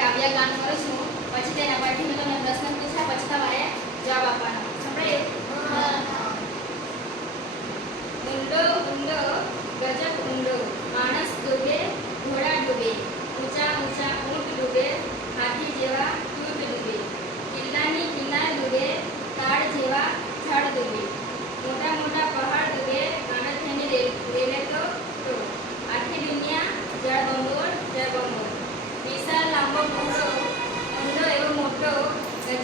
કાવ્ય ગાન કરું છું, પછી તેના પરથી મેં તમને પ્રશ્ન પૂછ્યા, પછી તમારે જવાબ આપવાનો. સંભળાયું? ઊંડો ઊંડો ગજબ ઊંડો, માણસ ડૂબે ઘોડા ડૂબે, ઊંચા ઊંચા ઊંટ ડૂબે, હાથી જેવા ઊંટ ડૂબે, કિલ્લાની કિલ્લા ડૂબે, તાડ જેવા ઝાડ ડૂબે, મોટા મોટા પહાડ ડૂબે, આનંદની રેલે તો આખી દુનિયા જળબંબોળ જળબંબોળ, વિશાળ લાંબો મોટો ઊંડો એવો મોટો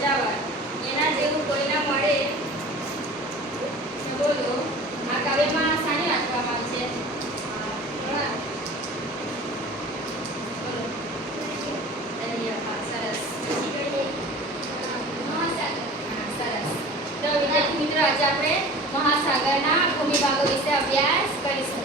ગજાવર, એના જેવું કોઈ ના મળે. બોલો, આ કાવ્યમાં શાની વાત કરવામાં આવી છે? સરસ. સરસ. તો વિદ્યાર્થી મિત્રો, આજે આપણે મહાસાગરના ભૂમિભાગો વિશે અભ્યાસ કરીશું.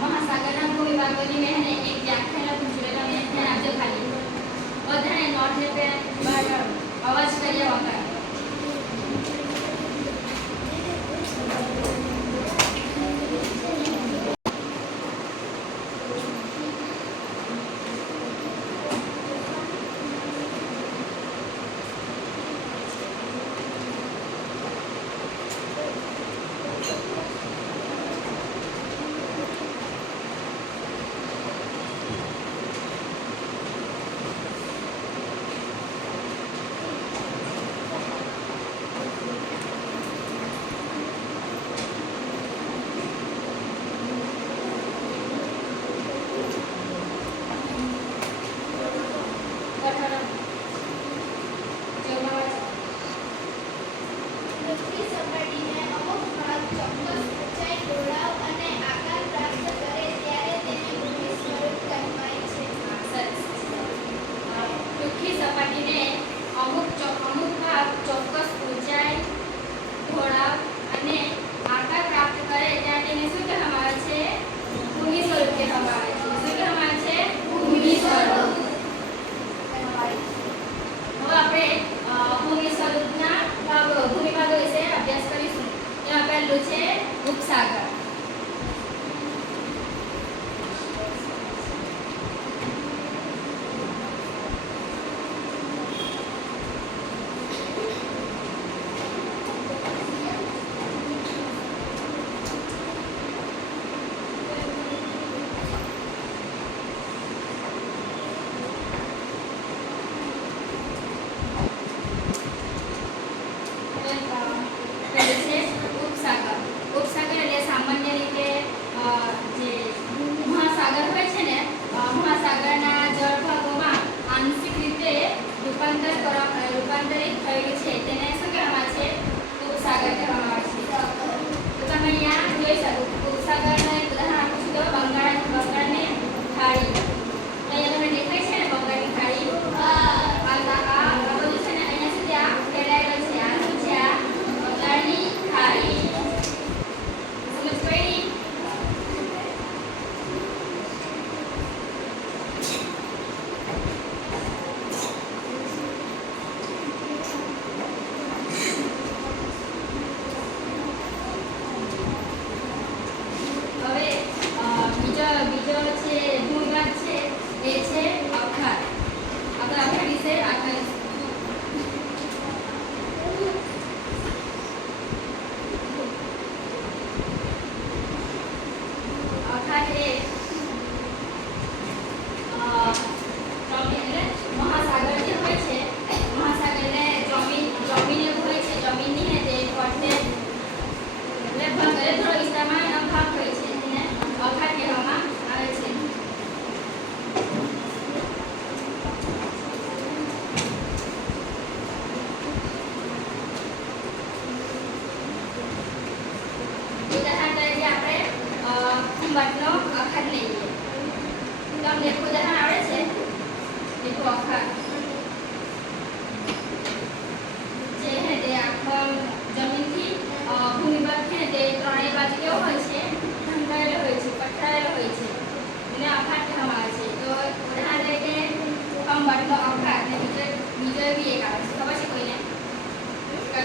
મહાસાગરના ભૂમિભાગોની મેં એક વ્યાખ્યાન લખું છું, એટલે તમે ધ્યાન આપજો. ખાલી બધાને નોટ ને પેન બહાર અવાજ કર્યા વગર. ઉપસાગર.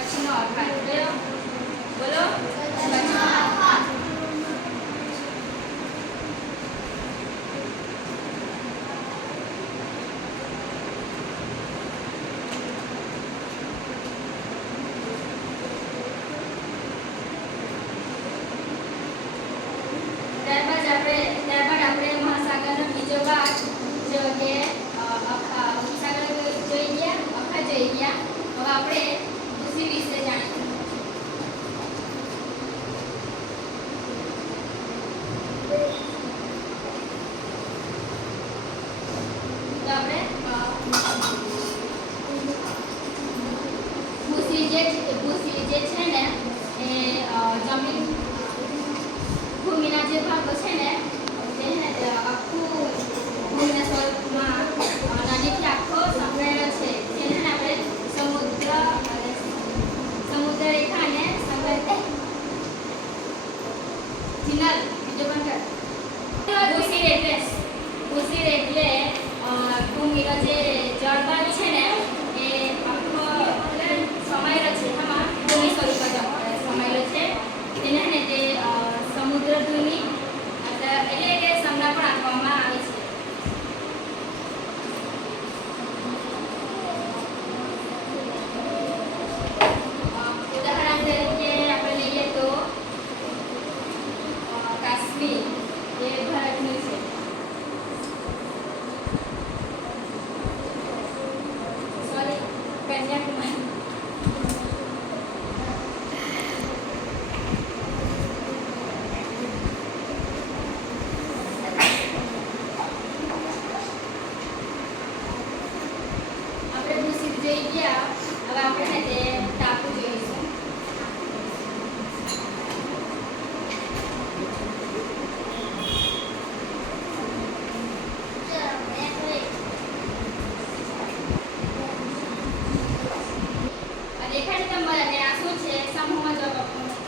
કચ્છનો અખાત. બોલો કચ્છનો અખાત. ત્યારબાદ આપણે મહાસાગરનો બીજો ભાગ જો કે ઉપસાગર જોઈ ગયા, અખાત જોઈ ગયા. હવે આપણે ભૂસી વિશે જાણીશું. તો આપણે ભૂસી જે છે ને એ જમીન ભૂમિના જે ભાગો છે ને તેને આખું ભૂમિના સ્વરૂપમાં નદીથી આખો સંકળાયેલો છે. જેને આપણે સમુદ્ર રેખા અને ચિનાર બીજો પણ ભૂસીર એટલે ભૂમિનો જે જળભાગ છે ને એ આખો સમાયેલો છે. આમાં ભૂમિ સ્વરૂપમાં સમાયેલો છે. તેને તે સમુદ્ર ધુની એટલે કે સંજ્ઞા પણ આપવામાં આવી છે. ઉદાહરણ તરીકે આપણે લઈએ તો કાશ્મીર એ ભારતનું છે. સોરી, કન્યાકુમારી. જોઈ ગયા. હવે આપણે તે ટાપુ જોઈશું. દેખાય છે તમને કે આ શું છે? સમૂહમાં જવાબ આપવાનો છે.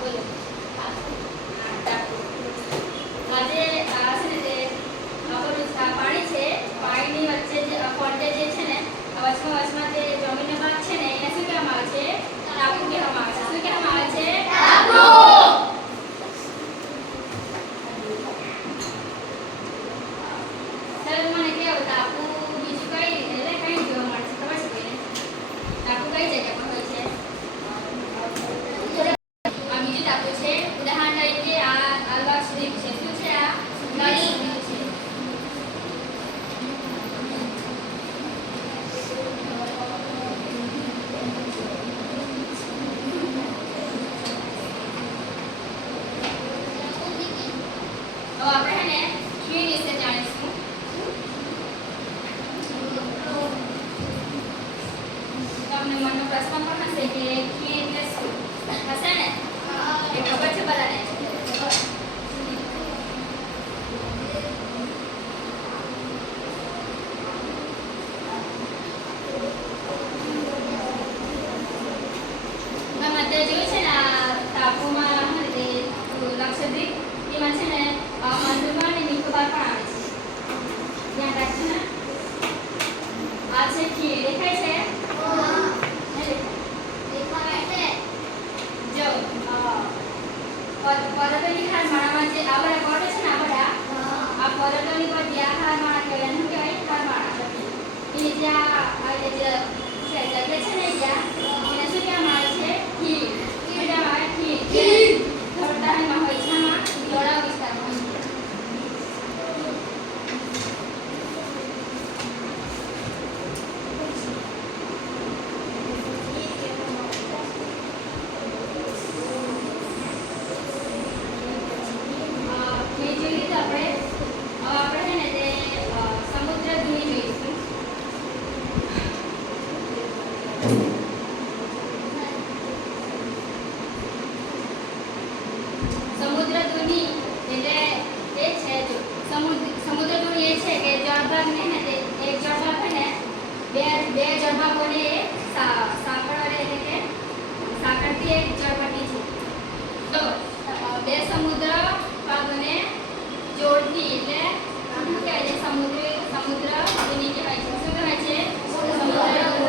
બોલો. ટાપુ. આજે આ છે ને તે પાણી છે. પાણીની વચ્ચે જે ફરતે જે છે ને વચમાં જે જમીનનો ભાગ છે ને એને શું કહેવામાં આવે છે? ટાપુ કહેવામાં આવે છે. શું કહેવામાં આવે છે? ટાપુ. ચાલો મને કહો ટાપુ બીજું કઈ રીતે એટલે કઈ જોવા મળે છે? ખબર છે કોઈને? ટાપુ કઈ જગ્યા પર હોય છે? આ બીજું ટાપુ છે. ઉદાહરણ તરીકે આ લક્ષદ્વીપ છે. શું છે આ? લક્ષદ્વીપ છે. આપણે ખીણ વિશે જાણીશું. તમને મનનો પ્રશ્ન પણ હશે કે ખીણ એટલે શું? હશે ને? એ ખબર છે બધાને? તમે જોયું છે ને આ ટાપુમાં લક્ષદ્વીપ એમાં છે ને અંદમાન અને નિકોબાર પણ આવે છે. ધ્યાન રાખજો ને. આ છે ખીણ. દેખાય છે? જો પર્વતોની હારમાળામાં જે આ બધા પર્વતો છે ને આ પર્વતોની પર જે હારમાળા કહેવાય શું કહેવાય? હારમાળા. એની જ્યાં આ જે જગ્યા છે ને ત્યાં એને શું કહેવામાં આવે છે? ખીણ. કહેવામાં આવે ખીણ. ધરતામાં હોય છે. આમાં તળાવ વિસ્તારમાં હોય છે. બીજી રીતે આપણે છે ને તે સમુદ્ર ધુની જોઈશું. સમુદ્ર ધુની એટલે એ છે જો સમુદ્ર ધુની એ છે કે જળભાગને ને તે એક જળભાગ છે ને બે જળભાગોને સાંકળ વડે એટલે કે સાંકળથી એક જળપટ્ટી છે. તો બે સમુદ્ર ભાગોને જોડતી એટલે શું કહેવાય છે? સમુદ્ર ધુની કહેવાય છે. શું કહેવાય છે? સમુદ્ર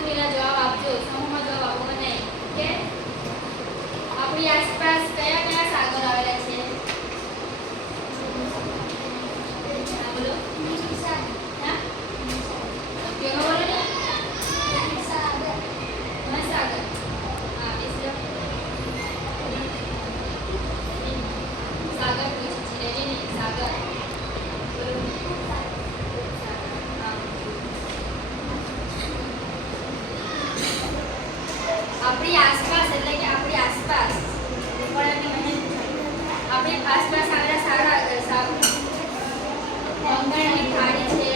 લીલા જવાબ આપજો. સમૂહમાં જવાબ આપો નહીં. ઓકે? આપણી આસપાસ કયા કયા સાગર આવેલા છે? હા, બોલો. હા? કેવો બોલો ને? મહાસાગર. હા, બેસજો. સાગર પૂછે છે ને સાગર. બોલો. હા. આપણી આસપાસ એટલે કે આપણી આસપાસ આપણી આસપાસ આવેલા સાગર બંગાળની ખાડી છે.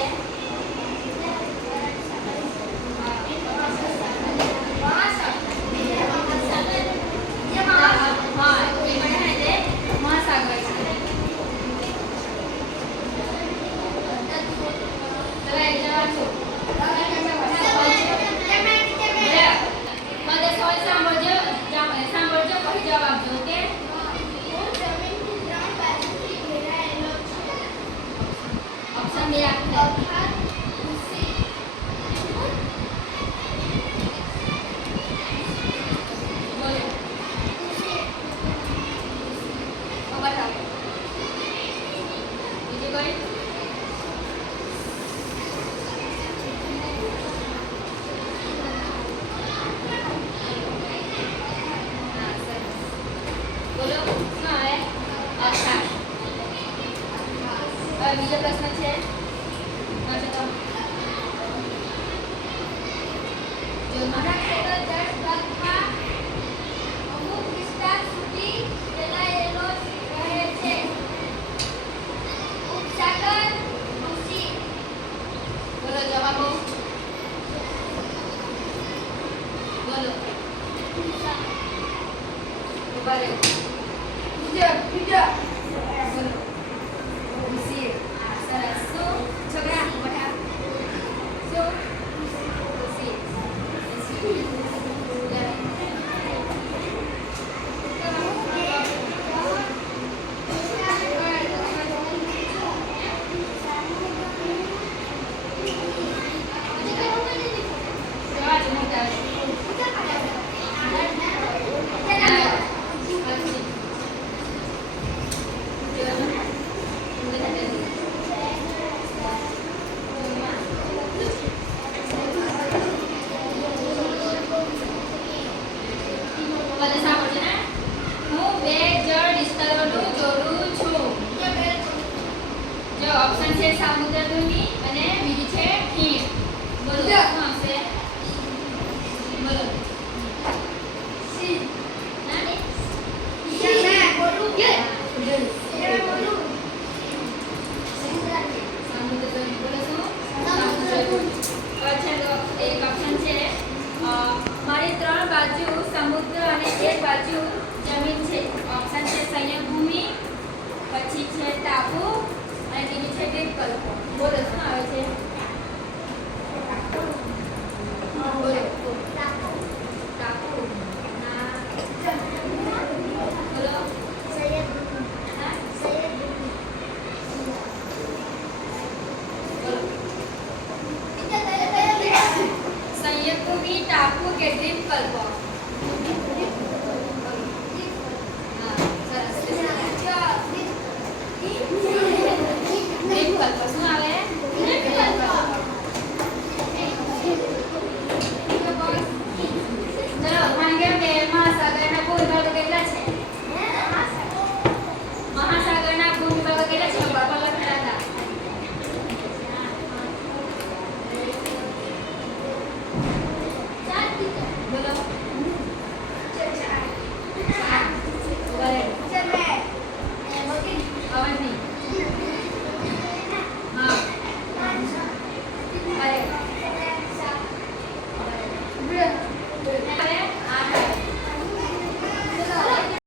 હા, એ મને એટલે મહાસાગર છે. તમે જવાબ છો. બધા સવાલ સાંભળજો, પછી જવાબ આપજો. ઓકે? ઓપ્શન બે આપજો. બોલો. ખબર આપો. બીજું કોઈ? હા, સરસ. બોલો. શું આવે? અક્ષાંશ. હવે બીજો પ્રશ્ન છે. વાંચો તો. જો મારા ક્ષેત્ર 10 ભાગમાં અમુક વિસ્તાર સુધી ફેલાયેલો રહે છે. ઉપસાગર કૃષિ. બોલો જવાબો. બોલો. ઉભા રહો. બોલો. ખુશી. હા, સરસ. શું? છોકરા મોટા. શું? ખુશી. જવા જ મોટા. ઓપ્શન છે સામુદ્રધુની અને બીજી છે ખીણ. બોલો. હા.